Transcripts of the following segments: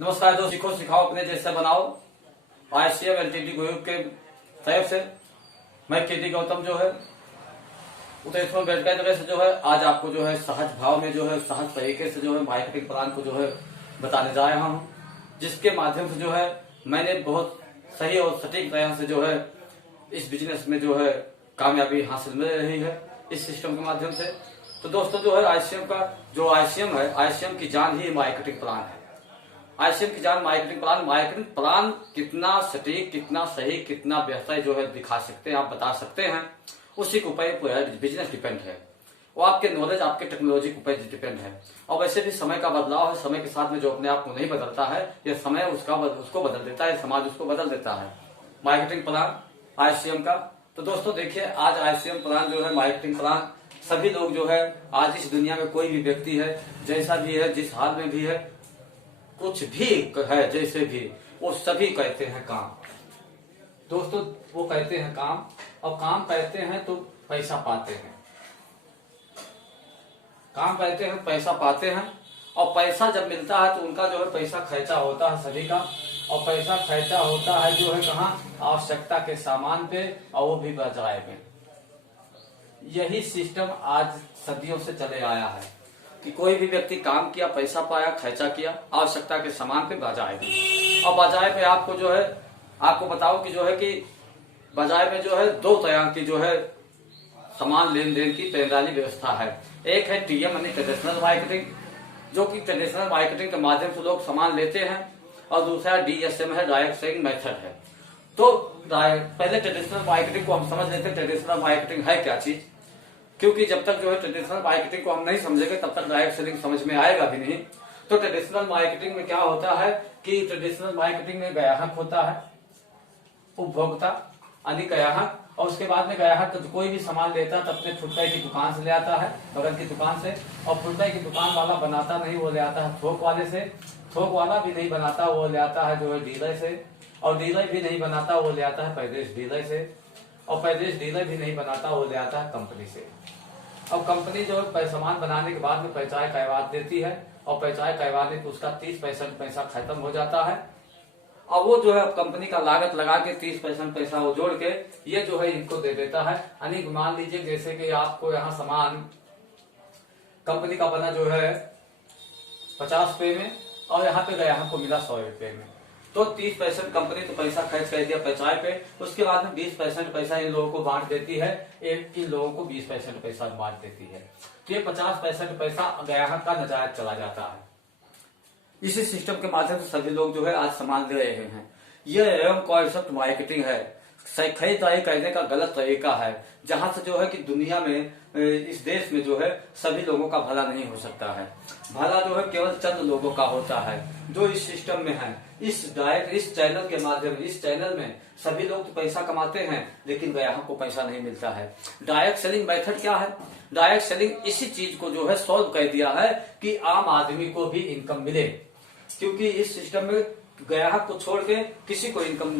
नमस्कार दोस्तों, सीखो सिखाओ अपने जैसे बनाओ। आईसीएम एलटीडी ग्रुप के तरफ से मैं केटी गौतम जो है उत्तरेश्वर बेटका जगह से जो है आज आपको जो है सहज भाव में जो है सहज तरीके से जो है मार्केटिंग प्लान को जो है बताने जा रहा हूँ, जिसके माध्यम से जो है मैंने बहुत सही और सटीक तरह से जो है इस बिजनेस में जो है कामयाबी हासिल मिल रही है इस सिस्टम के माध्यम से। तो दोस्तों जो है आईसीएम का जो आईसीएम है, आईसीएम की जान ही मार्केटिंग प्लान है। आईसीएम की जान मार्केटिंग प्लान कितना सटीक, कितना सही, कितना बेहतर जो है दिखा सकते हैं, आप बता सकते हैं, उसी के ऊपर बिजनेस डिपेंड है। वो आपके नॉलेज, आपके टेक्नोलॉजी के ऊपर डिपेंड है। और वैसे भी समय का बदलाव है, समय के साथ में जो अपने आप को नहीं बदलता है, यह समय उसको बदल देता है, समाज उसको बदल देता है। मार्केटिंग प्लान आईसीएम का। तो दोस्तों देखिए, आज आईसीएम प्लान जो है मार्केटिंग प्लान सभी लोग जो है आज इस दुनिया में कोई भी व्यक्ति है, जैसा भी है, जिस हाल में भी है, कुछ भी है, जैसे भी, वो सभी कहते हैं काम। दोस्तों वो कहते हैं काम, और काम कहते हैं तो पैसा पाते हैं। काम कहते हैं पैसा पाते हैं, और पैसा जब मिलता है तो उनका जो है पैसा खर्चा होता है सभी का। और पैसा खर्चा होता है जो है कहाँ? आवश्यकता के सामान पे, और वो भी बाजार में। यही सिस्टम आज सदियों से चले आया है कि कोई भी व्यक्ति काम किया, पैसा पाया, खर्चा किया, आवश्यकता के सामान पे बाजार में। और बाजार पे आपको जो है, आपको बताओ कि जो है कि बाजार में जो है दो तरह की जो है सामान लेन देन की प्रणाली व्यवस्था है। एक है टीएम यानी ट्रेडिशनल मार्केटिंग, जो कि ट्रेडिशनल मार्केटिंग के माध्यम से लोग सामान लेते हैं, और दूसरा डीएसएम है, डायरेक्ट सेलिंग मेथड है। तो पहले ट्रेडिशनल मार्केटिंग को हम समझ लेते हैं, ट्रेडिशनल मार्केटिंग है क्या चीज, क्योंकि जब तक जो है ट्रेडिशनल मार्केटिंग को हम नहीं समझेंगे तब तक डायरेक्ट सेलिंग समझ में आएगा भी नहीं। तो ट्रेडिशनल मार्केटिंग में क्या होता है कि ट्रेडिशनल मार्केटिंग में ग्राहक होता है, उपभोक्ता यानी ग्राहक, और उसके बाद में ग्राहक तो कोई भी सामान लेता है तो अपने फुटकर की दुकान से ले आता है, बगल की दुकान से। और फुटकर की दुकान वाला बनाता नहीं, वो ले आता है थोक वाले से। थोक वाला भी नहीं बनाता, वो ले आता है जो है डीलर से। और डीलर भी नहीं बनाता, वो ले आता है पैदेश डीलर से। और पैदेश डीलर भी नहीं बनाता, वो ले आता है कंपनी से। और कंपनी जो सामान बनाने के बाद में पैसा करवा देती है, और पैसा करवाने पे उसका 30% पैसा खत्म हो जाता है। और वो जो है कंपनी का लागत लगा के 30% पैसा वो जोड़ के ये जो है इनको दे देता है। यानी मान लीजिए जैसे कि आपको यहाँ सामान कंपनी का बना जो है 50 रुपए में, और यहाँ पे ग्राहक को मिला 100 रुपए में। तो 30% कंपनी तो पैसा खर्च कर दिया पैसा पे, उसके बाद में 20% पैसा इन लोगों को बांट देती है, एक इन लोगों को 20% पैसा बांट देती है। तो ये 50% पैसा ग्राहक का नजायज चला जाता है। इसी सिस्टम के माध्यम से सभी लोग जो है आज सामान ले रहे हैं। यह एवं कॉन्सेप्ट मार्केटिंग है, खरीदारी करने का गलत तरीका है, जहां से जो है कि दुनिया में, इस देश में जो है सभी लोगों का भला नहीं हो सकता है। भला जो है केवल चंद लोगों का होता है जो इस सिस्टम में है। इस चैनल के माध्यम, इस चैनल में सभी लोग तो पैसा कमाते हैं, लेकिन ग्राहक को पैसा नहीं मिलता है। डायरेक्ट सेलिंग मेथड क्या है? डायरेक्ट सेलिंग इसी चीज को जो है सॉल्व कर दिया है कि आम आदमी को भी इनकम मिले, क्योंकि इस सिस्टम में ग्राहक को छोड़ के किसी को इनकम,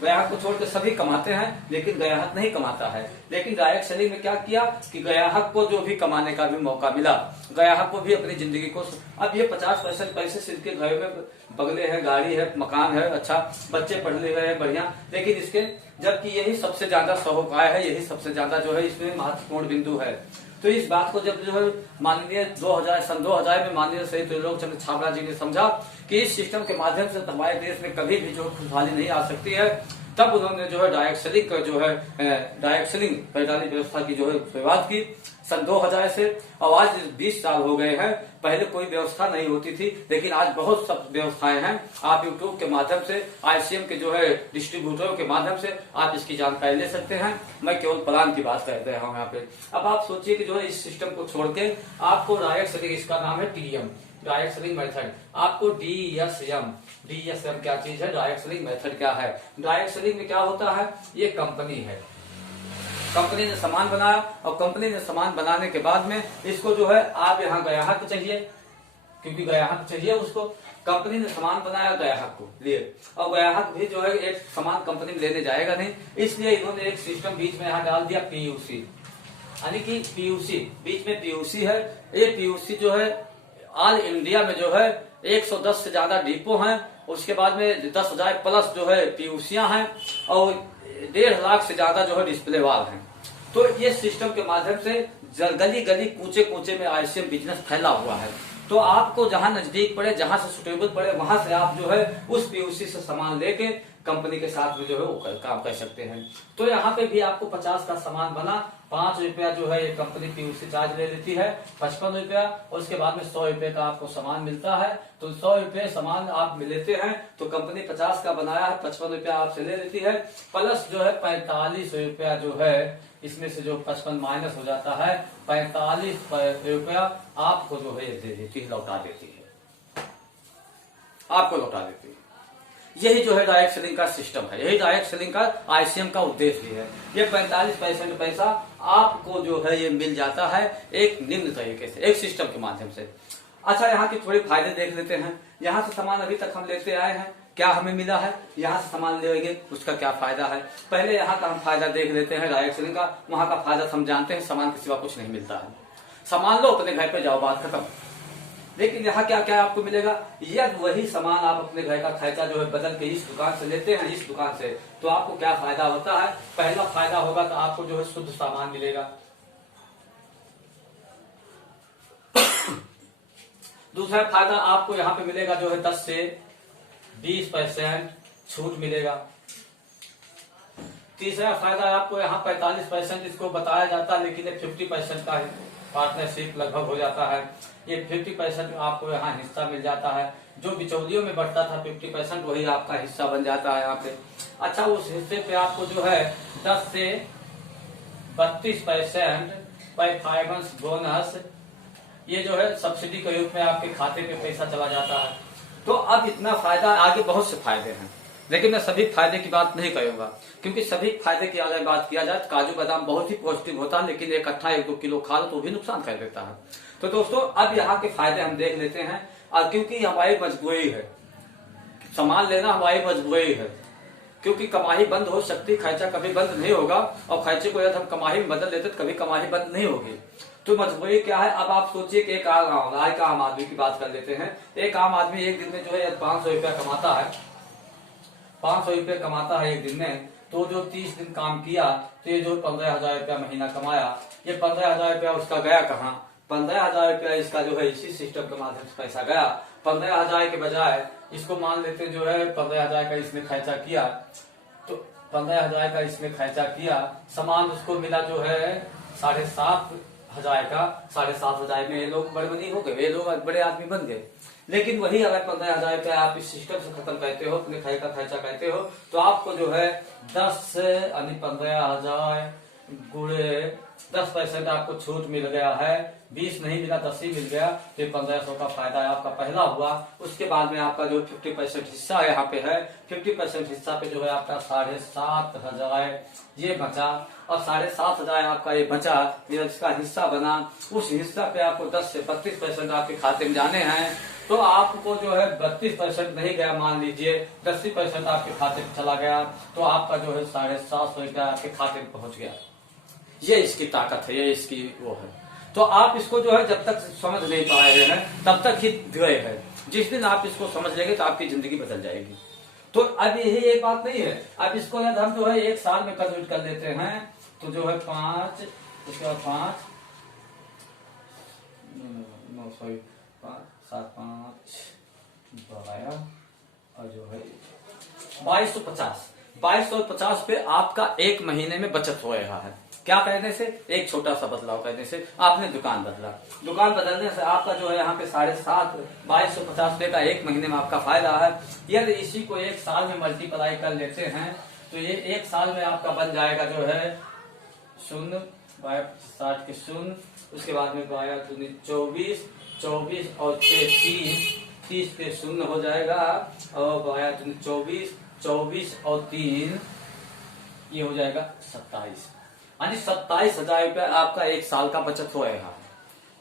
ग्राहक को छोड़ के सभी कमाते हैं, लेकिन ग्राहक नहीं कमाता है। लेकिन डायरेक्ट सेलिंग में क्या किया कि ग्राहक को जो भी कमाने का भी मौका मिला, ग्राहक को भी अपनी जिंदगी को। अब ये 50% पैसे सिर्फ घर में बगले हैं, गाड़ी है, मकान है, अच्छा बच्चे पढ़ ले रहे हैं बढ़िया, लेकिन इसके जबकि यही सबसे ज्यादा सरोकार है, यही सबसे ज्यादा जो है इसमें महत्वपूर्ण बिंदु है। तो इस बात को जब जो है माननीय सन 2000 में माननीय शहीद त्रिलोक चंद्र छाबड़ा जी ने समझा कि इस सिस्टम के माध्यम से हमारे देश में कभी भी जो खुशहाली नहीं आ सकती है, तब उन्होंने जो है डायरेक्ट सेलिंग का जो है डायरेक्ट सेलिंग प्रणाली व्यवस्था की जो है शुरुआत की सन 2000 से। और आज 20 साल हो गए हैं। पहले कोई व्यवस्था नहीं होती थी, लेकिन आज बहुत सब व्यवस्थाएं हैं। आप यूट्यूब के माध्यम से, आईसीएम के जो है डिस्ट्रीब्यूटरों के माध्यम से आप इसकी जानकारी ले सकते हैं। मैं केवल प्लान की बात कर रहा हूँ यहाँ पे। अब आप सोचिए कि जो है इस सिस्टम को छोड़ के आपको डायरेक्ट सेलिंग, इसका नाम है टीएम, डायरेक्ट सेलिंग मेथड। आपको डीएसएम क्या चीज है? डायरेक्ट सेलिंग मेथड क्या है? डायरेक्ट सेलिंग में क्या होता है? ये कंपनी है, कंपनी ने सामान बनाया, और कंपनी ने सामान बनाने के बाद में इसको जो है आप यहाँ ग्राहक चाहिए, क्योंकि ग्राहक चाहिए उसको। कंपनी ने सामान बनाया ग्राहक को लिए, और ग्राहक भी जो है एक सामान कंपनी में लेने जाएगा नहीं, इसलिए इन्होंने एक सिस्टम बीच में यहाँ डाल दिया, पीयूसी। यानी कि पीयूसी, बीच में पीयूसी है। ये पीयूसी जो है ऑल इंडिया में जो है 110 से ज्यादा डिपो हैं, उसके बाद में 10,000 प्लस जो है पीयूसियां हैं और 1.5 लाख से ज्यादा जो है डिस्प्ले वाल हैं। तो ये सिस्टम के माध्यम से गली गली कूचे कूचे में आईसीएम बिजनेस फैला हुआ है। तो आपको जहां नजदीक पड़े, जहां से सुटेबल पड़े, वहां से आप जो है उस पीयूसी से सामान लेके कंपनी के साथ में जो है वो काम कर सकते हैं। तो यहाँ पे भी आपको 50 का सामान बना, 5 रुपया जो है ये कंपनी पीयूसी चार्ज ले लेती है, 55 रुपया, और उसके बाद में 100 रुपए का आपको सामान मिलता है। तो 100 रुपए सामान आप लेते हैं तो कंपनी 50 का बनाया है, 55 रुपया आपसे ले लेती है, प्लस जो है 45 रुपया जो है इसमें से जो 55 माइनस हो जाता है, 45 रुपया आपको जो है दे देती है, लौटा देती है, आपको लौटा देती है। यही जो है डायरेक्ट सेलिंग का सिस्टम है, यही डायरेक्ट सेलिंग का आईसीएम का उद्देश्य भी है। ये 45% पैसा आपको जो है ये मिल जाता है एक निम्न तरीके से, एक सिस्टम के माध्यम से। अच्छा, यहाँ की थोड़ी फायदे देख लेते हैं। यहाँ से सामान अभी तक हम लेते आए हैं, क्या हमें मिला है, यहाँ से सामान लेंगे उसका क्या फायदा है। पहले यहाँ का हम फायदा देख लेते हैं डायरेक्ट सेलिंग का। वहां का फायदा हम जानते हैं, सामान के सिवा कुछ नहीं मिलता है। सामान लो, अपने घर पे जाओ, बात खत्म। लेकिन यहाँ क्या क्या आपको मिलेगा, यदि वही सामान आप अपने घर का खर्चा जो है बदल के इस दुकान से लेते हैं, इस दुकान से, तो आपको क्या फायदा होता है। पहला फायदा होगा तो आपको जो है शुद्ध सामान मिलेगा। दूसरा फायदा आपको यहाँ पे मिलेगा जो है 10 से 20% छूट मिलेगा। तीसरा फायदा आपको यहाँ 45% इसको बताया जाता है, लेकिन ये 50% का है, पार्टनरशिप लगभग हो जाता है। ये 50% आपको यहाँ हिस्सा मिल जाता है। जो बिचौलियों में बढ़ता था 50%, वही आपका हिस्सा बन जाता है यहाँ पे। अच्छा, उस हिस्से पे आपको जो है 10 से 32% परफॉर्मेंस बोनस, ये जो है सब्सिडी के रूप में आपके खाते पे पैसा चला जाता है। तो अब इतना फायदा, आगे बहुत से फायदे हैं, लेकिन मैं सभी फायदे की बात नहीं करूंगा, क्योंकि सभी फायदे की अगर बात किया जाए तो काजू बादाम बहुत ही पौष्टिक होता है, लेकिन इकट्ठा 1-2 किलो खा लो तो भी नुकसान कर देता है। तो दोस्तों, अब यहाँ के फायदे हम देख लेते हैं। और क्योंकि हमारी मजबूरी है, सामान लेना हमारी मजबूरी है, क्योंकि कमाई बंद हो सकती, खर्चा कभी बंद नहीं होगा, और खर्चे को यदि हम कमाई में बदल लेते तो कभी कमाई बंद नहीं होगी। तो मजबूरी क्या है। अब आप सोचिए कि एक आम आदमी की बात कर लेते हैं। एक आम आदमी एक दिन में जो है 500 रुपया कमाता है, 500 रुपये कमाता है एक दिन में, तो जो 30 दिन काम किया तो ये जो 15,000 रुपया महीना कमाया, ये 15,000 रुपया उसका गया कहाँ। 15,000 रुपया इसका जो है इसी सिस्टम के माध्यम से पैसा गया। 15,000 के बजाय इसको मान लेते जो है 15,000 का इसने खर्चा किया, तो 15,000 का इसने खर्चा किया, सामान उसको मिला जो है 7,500 का। 7,500 में ये लोग बड़े बनी हो गए, ये लोग बड़े आदमी बन गए। लेकिन वही अगर 15,000 रुपया आप इस सिस्टम से खत्म करते हो, अपने घर का खर्चा करते हो, तो आपको जो है 10 यानी 15,000 गुणे 10% आपको छूट मिल गया है। 20 नहीं मिला, 10 ही मिल गया, तो 1500 का फायदा आपका पहला हुआ। उसके बाद में आपका जो 50% हिस्सा यहाँ पे है, 50% हिस्सा पे जो है आपका 7,500 ये बचा, और 7,500 आपका ये बचा, ये इसका हिस्सा बना। उस हिस्सा पे आपको 10 से 32% आपके खाते में जाने हैं। तो आपको जो है 32% नहीं गया, मान लीजिए 10% आपके खाते में चला गया, तो आपका जो है 750 रुपया आपके खाते में पहुंच गया। ये इसकी ताकत है, ये इसकी वो है। तो आप इसको जो है जब तक समझ नहीं पाए हैं तब तक ही गए हैं। जिस दिन आप इसको समझ लेंगे तो आपकी जिंदगी बदल जाएगी। तो अब यही एक बात नहीं है। अब इसको यदि हम जो है 1 साल में कन्वर्ट कर लेते हैं, तो जो है 5, उसके बाद 5, 7, 5, 12 और जो है 2250 पे आपका एक महीने में बचत हो रहा है। क्या करने से? एक छोटा सा बदलाव करने से। आपने दुकान बदला, दुकान बदलने से आपका जो है यहाँ पे 2250 रुपए का एक महीने में आपका फायदा है। यदि इसी को 1 साल में मल्टीप्लाई कर लेते हैं तो ये 1 साल में आपका बन जाएगा जो है 0, 60 के 0, उसके बाद में 24, 24 और 6 30 के 0 हो जाएगा, और 24, 24 और 3 ये हो जाएगा 27, यानी 27,000 रुपया आपका 1 साल का बचत हो रहा है।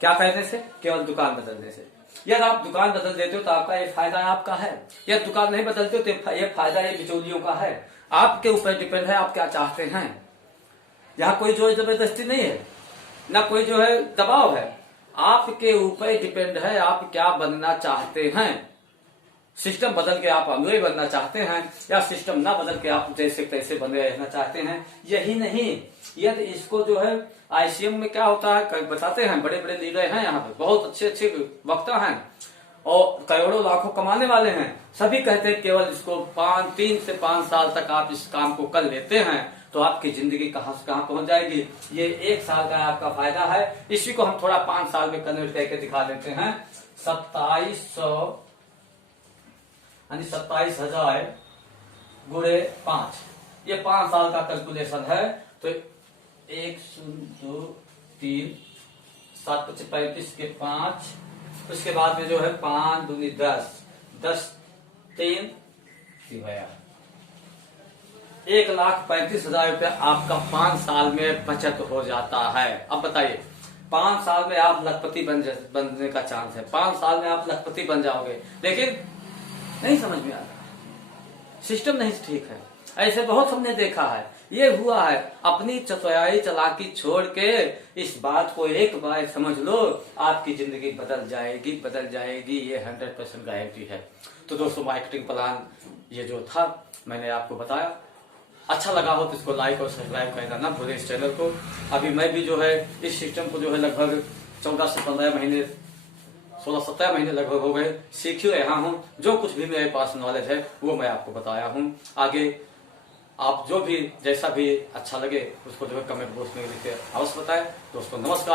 क्या करने से? केवल दुकान बदलने से। यदि आप दुकान बदल देते हो तो आपका ये फायदा आपका है। यदि दुकान नहीं बदलते हो तो ये फायदा ये बिचौलियों का है। आपके ऊपर डिपेंड है आप क्या चाहते हैं। यहाँ कोई जोर जबरदस्ती नहीं है, ना कोई जो है दबाव है। आपके ऊपर डिपेंड है आप क्या बनना चाहते हैं। सिस्टम बदल के आप अमीर बनना चाहते हैं या सिस्टम ना बदल के आप जैसे तैसे बने रहना चाहते हैं, यही नहीं, यदि इसको जो है आईसीएम में क्या होता है बताते हैं, बड़े बड़े लीडर हैं यहाँ पे, बहुत अच्छे अच्छे वक्ता हैं और करोड़ों लाखों कमाने वाले हैं, सभी कहते हैं केवल इसको 3 से 5 साल तक आप इस काम को कर लेते हैं तो आपकी जिंदगी कहां से कहां पहुंच जाएगी। ये 1 साल का आपका फायदा है, इसी को हम थोड़ा 5 साल में कन्वर्ट करके दिखा देते हैं। 2700 यानी 27,000 गुणे 5, ये 5 साल का कैलकुलेशन है। तो 1 2 3 7 5 35 के 5, उसके बाद में जो है 5 दूनी 10, 10 3 1,35,000 रुपया आपका 5 साल में बचत हो जाता है। अब बताइए 5 साल में आप लखपति बनने का चांस है, 5 साल में आप लखपति बन जाओगे, लेकिन नहीं समझ में आ रहा, सिस्टम नहीं ठीक है। ऐसे बहुत हमने देखा है, ये हुआ है। अपनी चतुराई चालाकी छोड़ के इस बात को एक बार समझ लो, आपकी जिंदगी बदल जाएगी, बदल जाएगी, ये 100% गारंटी है। तो दोस्तों मार्केटिंग प्लान ये जो था मैंने आपको बताया, अच्छा लगा हो तो इसको लाइक और सब्सक्राइब करना ना भूलें इस चैनल को। अभी मैं भी जो है इस सिस्टम को जो है लगभग 14 से 15 महीने 16-17 महीने लगभग हो गए सीख रहा हूँ। जो कुछ भी मेरे पास नॉलेज है वो मैं आपको बताया हूँ। आगे आप जो भी जैसा भी अच्छा लगे उसको जो है कमेंट बॉक्स में लिख के अवश्य बताएं। दोस्तों नमस्कार।